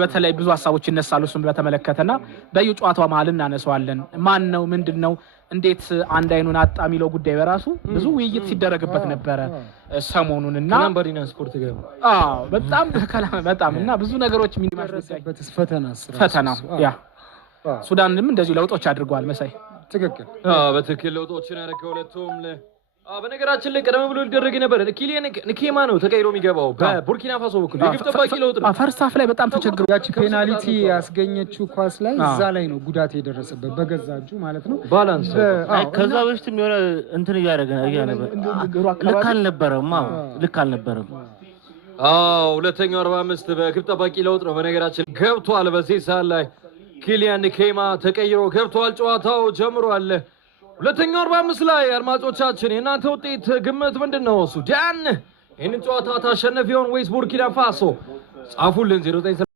በተለይ ብዙ ሐሳቦች ይነሳሉ እሱን በተመለከተና በየጨዋታው መሃል እናነሳዋለን ማን ነው ምንድነው እንዴት አንድ አይኑን አጣሚለው ጉዳይ በራሱ ብዙ ውይይት ሲደረግበት ነበር ሰሞኑንና ናምበሪና ስፖርት ገባ በጣም እና ብዙ ነገሮች የሚደረስበት ፈተና ያ ሱዳንም እንደዚህ ለውጦች አድርጓል መሳይ ትክክል በትክክል ለውጦችን ያረከ ሁለቱም በነገራችን ላይ ቀደም ብሎ ሊደረግ ነበር ኪሊያን ንኬማ ነው ተቀይሮ የሚገባው በቡርኪና ፋሶ በኩል የግብ ጠባቂ ለውጥ ነው ፈርስት ሃፍ ላይ በጣም ተቸግሮ ያቺ ፔናልቲ ያስገኘችው ኳስ ላይ እዛ ላይ ነው ጉዳት የደረሰበት በገዛጁ ማለት ነው ባላንስ ከዛ በፊትም የሆነ እንትን እያደረገ ነበር ልክ አልነበረም ሁለተኛው 45 በግብ ጠባቂ ለውጥ ነው በነገራችን ገብቷል በዚህ ሰዓት ላይ ኪሊያን ንኬማ ተቀይሮ ገብቷል ጨዋታው ጀምሯል ሁለተኛው 45 ላይ አድማጮቻችን የናንተ ውጤት ግምት ምንድነው ሱዳን ይህንን ጨዋታ ታሸነፍ ይሆን ወይስ ቡርኪና ፋሶ ጻፉልን 09